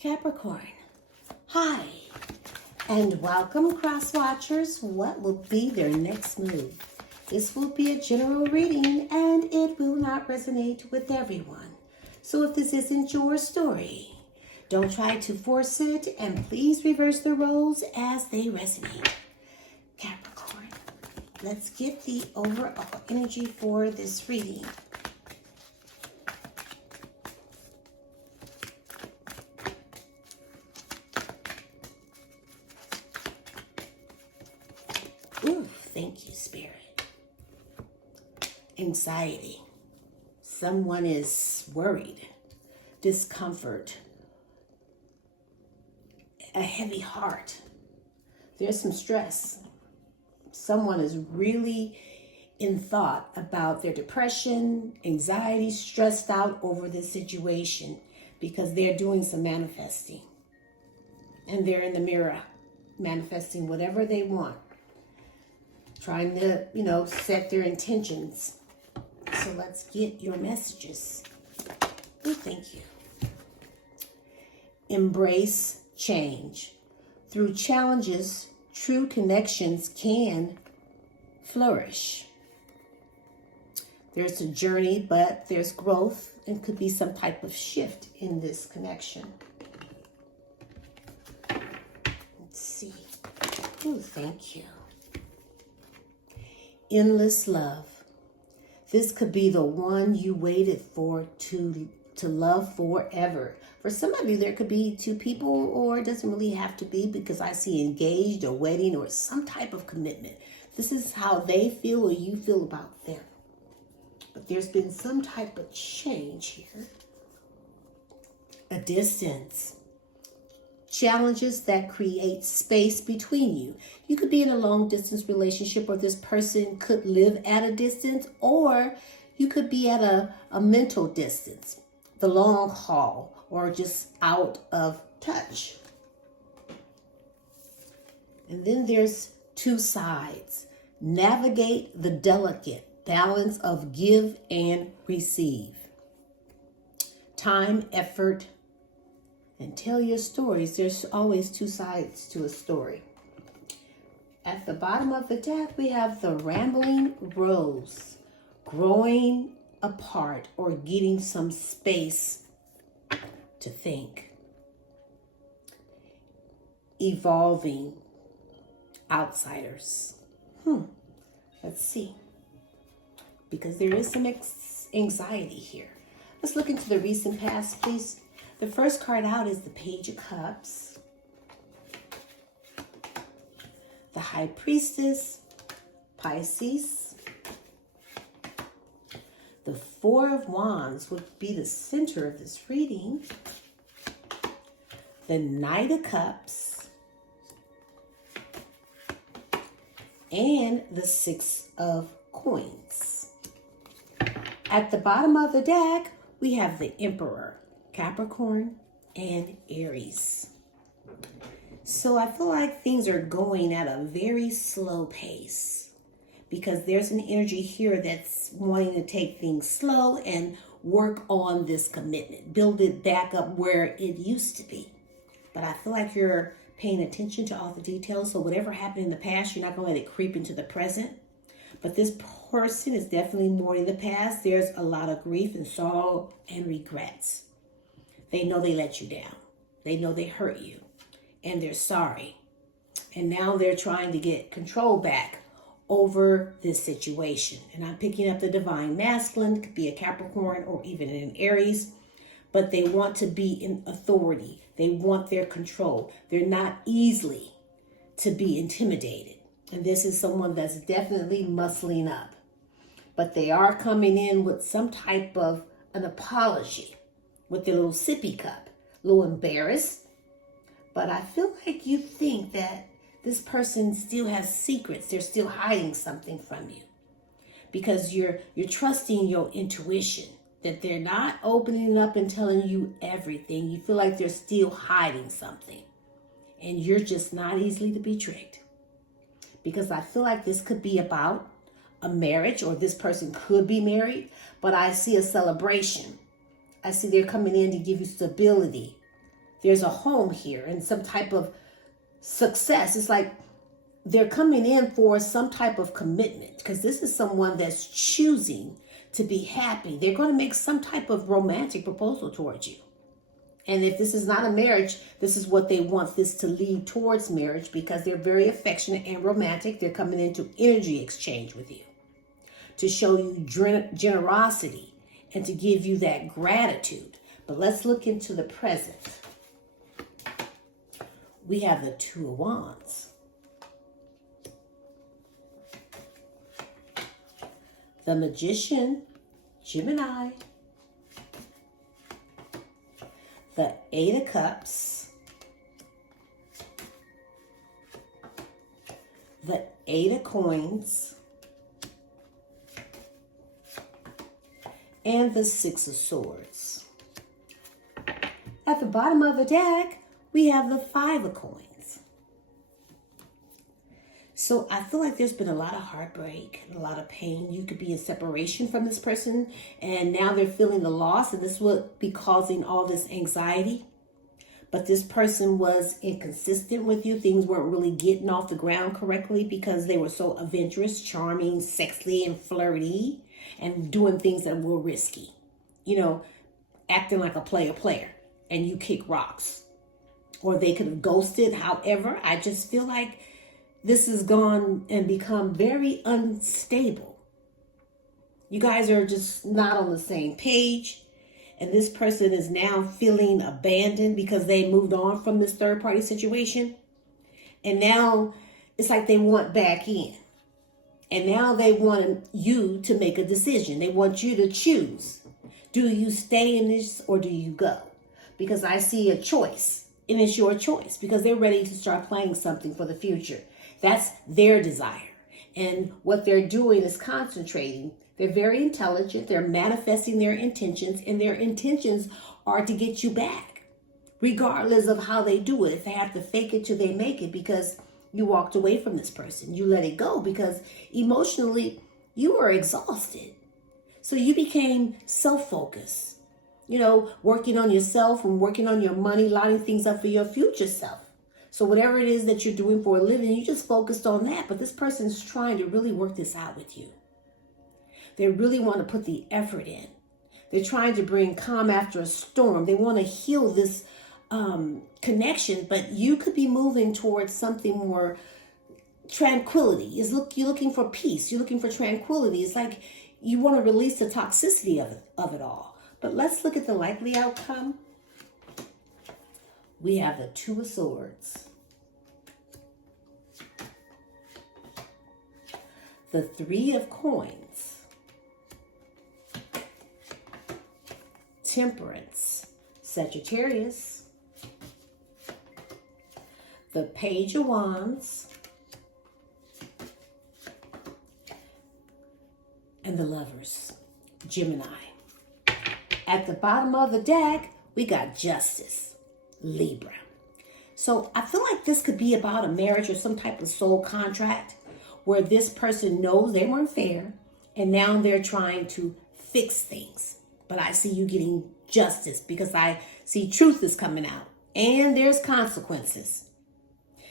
Capricorn. Hi, and welcome, cross watchers. What will be their next move? This will be a general reading and it will not resonate with everyone. So if this isn't your story, don't try to force it and please reverse the roles as they resonate. Capricorn, let's get the overall energy for this reading. Ooh, thank you, Spirit. Anxiety. Someone is worried. Discomfort. A heavy heart. There's some stress. Someone is really in thought about their depression, anxiety, stressed out over this situation because they're doing some manifesting. And they're in the mirror manifesting whatever they want. Trying to, set their intentions. So let's get your messages. Oh, thank you. Embrace change. Through challenges, true connections can flourish. There's a journey, but there's growth and could be some type of shift in this connection. Let's see. Oh, thank you. Endless love. This could be the one you waited for to love forever. For somebody, there could be two people, or it doesn't really have to be, because I see engaged or wedding or some type of commitment. This is how they feel or you feel about them. But there's been some type of change here. A distance. Challenges that create space between you. You could be in a long distance relationship, or this person could live at a distance, or you could be at a mental distance, the long haul, or just out of touch. And then there's two sides. Navigate the delicate balance of give and receive. Time, effort, and tell your stories. There's always two sides to a story. At the bottom of the deck, we have the rambling rose, growing apart or getting some space to think. Evolving outsiders. Let's see. Because there is some anxiety here. Let's look into the recent past, please. The first card out is the Page of Cups, the High Priestess, Pisces. The Four of Wands would be the center of this reading. The Knight of Cups, and the Six of Coins. At the bottom of the deck, we have the Emperor, Capricorn, and Aries. So I feel like things are going at a very slow pace because there's an energy here that's wanting to take things slow and work on this commitment, build it back up where it used to be. But I feel like you're paying attention to all the details. So whatever happened in the past, you're not going to let it creep into the present. But this person is definitely mourning the past. There's a lot of grief and sorrow and regrets. They know they let you down. They know they hurt you. And they're sorry. And now they're trying to get control back over this situation. And I'm picking up the Divine Masculine. It could be a Capricorn or even an Aries. But they want to be in authority. They want their control. They're not easily to be intimidated. And this is someone that's definitely muscling up. But they are coming in with some type of an apology. With their little sippy cup, a little embarrassed. But I feel like you think that this person still has secrets. They're still hiding something from you. Because you're trusting your intuition. That they're not opening up and telling you everything. You feel like they're still hiding something. And you're just not easily to be tricked. Because I feel like this could be about a marriage, or this person could be married. But I see a celebration. I see they're coming in to give you stability, there's a home here and some type of success. It's like they're coming in for some type of commitment, because this is someone that's choosing to be happy. They're going to make some type of romantic proposal towards you. And if this is not a marriage, this is what they want this to lead towards marriage, because they're very affectionate and romantic. They're coming into energy exchange with you to show you generosity and to give you that gratitude. But let's look into the present. We have the Two of Wands. The Magician, Gemini. The Eight of Cups. The Eight of Coins. And the Six of Swords. At the bottom of the deck, we have the Five of Coins. So I feel like there's been a lot of heartbreak, a lot of pain. You could be in separation from this person, and now they're feeling the loss, and this would be causing all this anxiety. But this person was inconsistent with you. Things weren't really getting off the ground correctly because they were so adventurous, charming, sexy, and flirty, and doing things that were risky. You know, acting like a player, and you kick rocks. Or they could have ghosted. However, I just feel like this has gone and become very unstable. You guys are just not on the same page. And this person is now feeling abandoned because they moved on from this third party situation. And now it's like they want back in. And now they want you to make a decision. They want you to choose. Do you stay in this or do you go? Because I see a choice. And it's your choice, because they're ready to start planning something for the future. That's their desire. And what they're doing is concentrating. They're very intelligent. They're manifesting their intentions, and their intentions are to get you back, regardless of how they do it. If they have to fake it till they make it because you walked away from this person, you let it go because emotionally you were exhausted. So you became self-focused. You know, working on yourself and working on your money, lining things up for your future self. So whatever it is that you're doing for a living, you just focused on that. But this person's trying to really work this out with you. They really want to put the effort in. They're trying to bring calm after a storm. They want to heal this connection, but you could be moving towards something more tranquility. You're looking for peace. You're looking for tranquility. It's like you want to release the toxicity of it all. But let's look at the likely outcome. We have the Two of Swords. The Three of Coins. Temperance, Sagittarius. The Page of Wands. And the Lovers, Gemini. At the bottom of the deck, we got Justice, Libra. So I feel like this could be about a marriage or some type of soul contract where this person knows they weren't fair and now they're trying to fix things. But I see you getting justice because I see truth is coming out and there's consequences.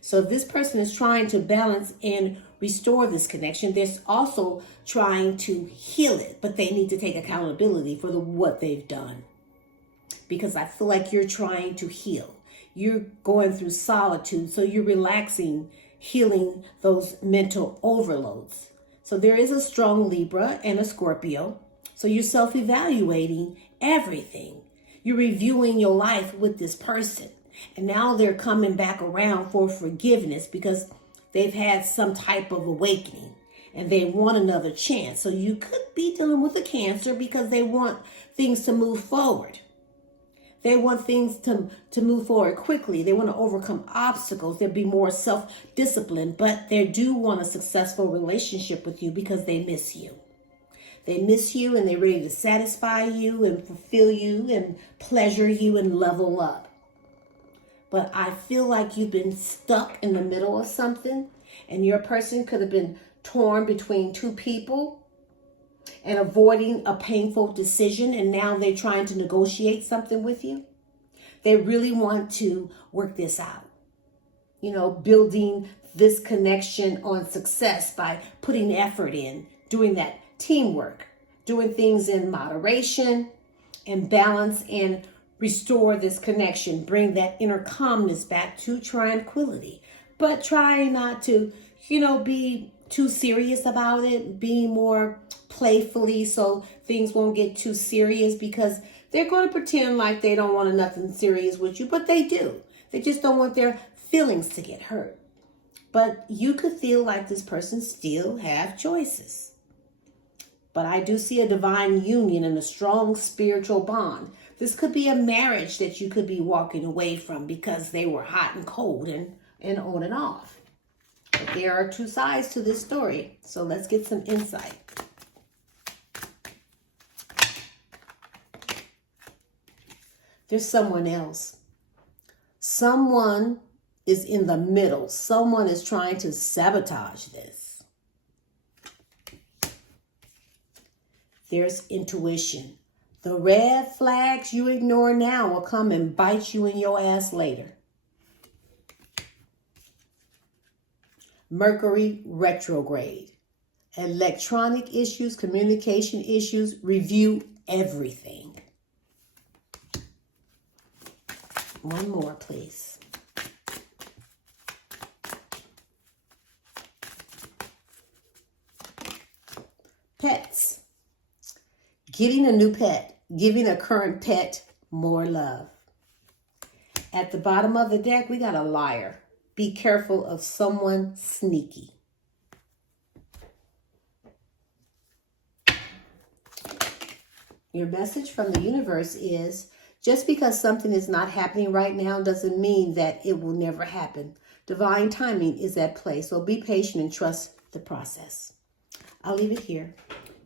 So this person is trying to balance and restore this connection. They're also trying to heal it, but they need to take accountability for what they've done. Because I feel like you're trying to heal. You're going through solitude, so you're relaxing, healing those mental overloads. So there is a strong Libra and a Scorpio. So you're self-evaluating everything. You're reviewing your life with this person. And now they're coming back around for forgiveness because they've had some type of awakening and they want another chance. So you could be dealing with a Cancer because they want things to move forward. They want things to move forward quickly. They want to overcome obstacles. They'll be more self-disciplined, but they do want a successful relationship with you because they miss you. They miss you and they're ready to satisfy you and fulfill you and pleasure you and level up. But I feel like you've been stuck in the middle of something and your person could have been torn between two people and avoiding a painful decision, and now they're trying to negotiate something with you. They really want to work this out. You know, building this connection on success by putting effort in, doing that teamwork, doing things in moderation and balance, and restore this connection, bring that inner calmness back to tranquility. But try not to, be too serious about it, be more playfully so things won't get too serious, because they're going to pretend like they don't want nothing serious with you, but they do. They just don't want their feelings to get hurt. But you could feel like this person still have choices. But I do see a divine union and a strong spiritual bond. This could be a marriage that you could be walking away from because they were hot and cold and on and off. But there are two sides to this story. So let's get some insight. There's someone else. Someone is in the middle. Someone is trying to sabotage this. There's intuition. The red flags you ignore now will come and bite you in your ass later. Mercury retrograde. Electronic issues, communication issues, review everything. One more, please. Pets. Getting a new pet. Giving a current pet more love. At the bottom of the deck, we got a liar. Be careful of someone sneaky. Your message from the universe is, just because something is not happening right now doesn't mean that it will never happen. Divine timing is at play, so be patient and trust the process. I'll leave it here.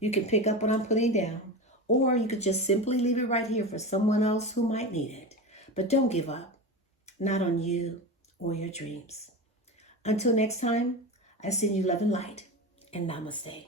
You can pick up what I'm putting down, or you could just simply leave it right here for someone else who might need it. But don't give up, not on you or your dreams. Until next time, I send you love and light, and namaste.